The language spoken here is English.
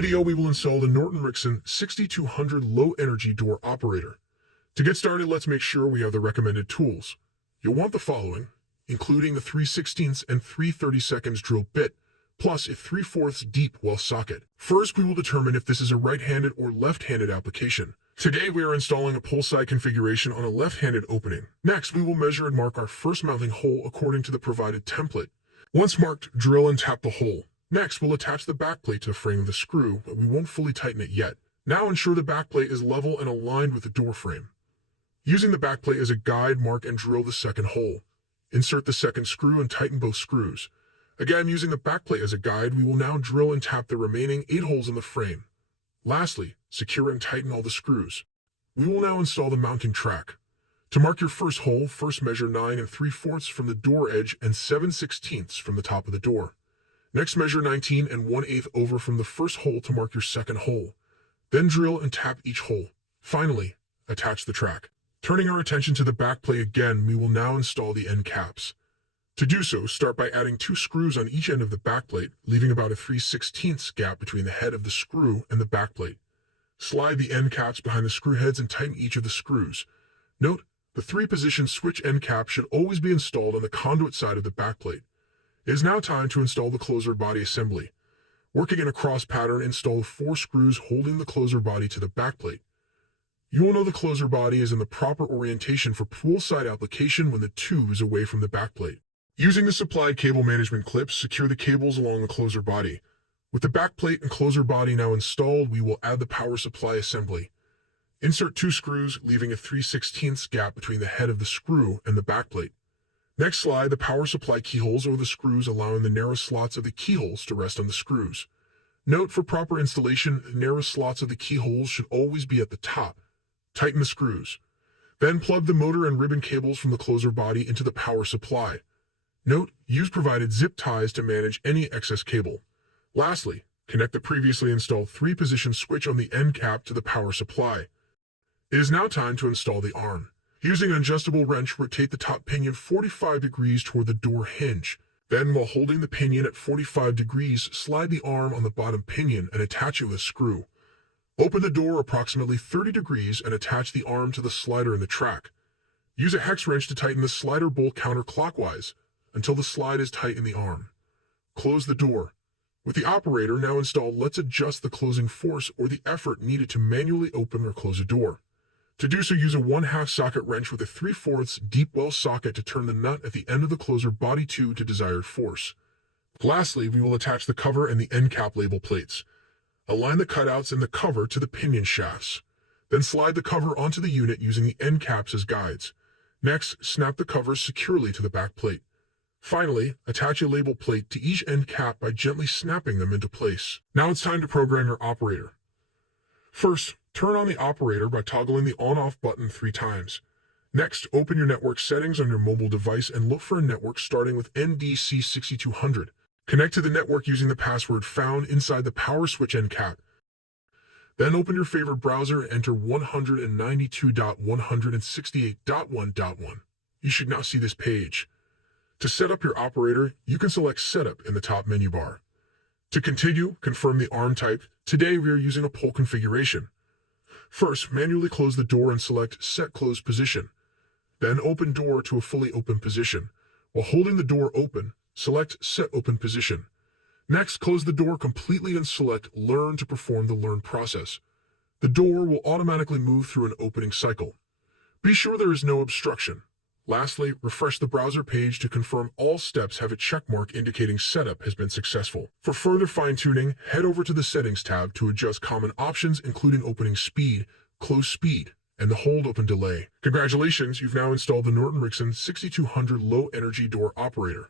video, we will install the Norton 6200 low-energy door operator. To get started, let's make sure we have the recommended tools. You'll want the following, including the 3/16 and 3/32 drill bit, plus a 3/4 deep well socket. First, we will determine if this is a right-handed or left-handed application. Today, we are installing a pull side configuration on a left-handed opening. Next, we will measure and mark our first mounting hole according to the provided template. Once marked, drill and tap the hole. Next, we'll attach the backplate to the frame of the screw, but we won't fully tighten it yet. Now ensure the backplate is level and aligned with the door frame. Using the backplate as a guide, mark and drill the second hole. Insert the second screw and tighten both screws. Again, using the backplate as a guide, we will now drill and tap the remaining 8 holes in the frame. Lastly, secure and tighten all the screws. We will now install the mounting track. To mark your first hole, first measure 9 3/4 from the door edge and 7/16 from the top of the door. Next, measure 19 1/8 over from the first hole to mark your second hole. Then drill and tap each hole. Finally, attach the track. Turning our attention to the backplate again, we will now install the end caps. To do so, start by adding 2 screws on each end of the backplate, leaving about a 3/16 gap between the head of the screw and the backplate. Slide the end caps behind the screw heads and tighten each of the screws. Note, the 3-position switch end cap should always be installed on the conduit side of the backplate. It is now time to install the closer body assembly. Working in a cross pattern, install 4 screws holding the closer body to the backplate. You will know the closer body is in the proper orientation for pull side application when the tube is away from the backplate. Using the supplied cable management clips, secure the cables along the closer body. With the backplate and closer body now installed, we will add the power supply assembly. Insert 2 screws, leaving a 3/16 gap between the head of the screw and the backplate. Next, slide the power supply keyholes over the screws, allowing the narrow slots of the keyholes to rest on the screws. Note, for proper installation, the narrow slots of the keyholes should always be at the top. Tighten the screws. Then plug the motor and ribbon cables from the closer body into the power supply. Note, use provided zip ties to manage any excess cable. Lastly, connect the previously installed 3-position switch on the end cap to the power supply. It is now time to install the arm. Using an adjustable wrench, rotate the top pinion 45 degrees toward the door hinge. Then, while holding the pinion at 45 degrees, slide the arm on the bottom pinion and attach it with a screw. Open the door approximately 30 degrees and attach the arm to the slider in the track. Use a hex wrench to tighten the slider bolt counterclockwise until the slide is tight in the arm. Close the door. With the operator now installed, let's adjust the closing force or the effort needed to manually open or close a door. To do so, use a 1/2 socket wrench with a 3/4 deep well socket to turn the nut at the end of the closer body to desired force. Lastly, we will attach the cover and the end cap label plates. Align the cutouts in the cover to the pinion shafts. Then slide the cover onto the unit using the end caps as guides. Next, snap the covers securely to the back plate. Finally, attach a label plate to each end cap by gently snapping them into place. Now it's time to program your operator. First, turn on the operator by toggling the on-off button 3 times. Next, open your network settings on your mobile device and look for a network starting with NDC 6200. Connect to the network using the password found inside the power switch end cap. Then open your favorite browser and enter 192.168.1.1. You should now see this page. To set up your operator, you can select Setup in the top menu bar. To continue, confirm the arm type. Today we are using a pull configuration. First, manually close the door and select Set Closed Position. Then open door to a fully open position. While holding the door open, select Set Open Position. Next, close the door completely and select Learn to perform the learn process. The door will automatically move through an opening cycle. Be sure there is no obstruction. Lastly, refresh the browser page to confirm all steps have a check mark indicating setup has been successful. For further fine-tuning, head over to the Settings tab to adjust common options including opening speed, close speed, and the hold open delay. Congratulations, you've now installed the Norton 6200 low-energy door operator.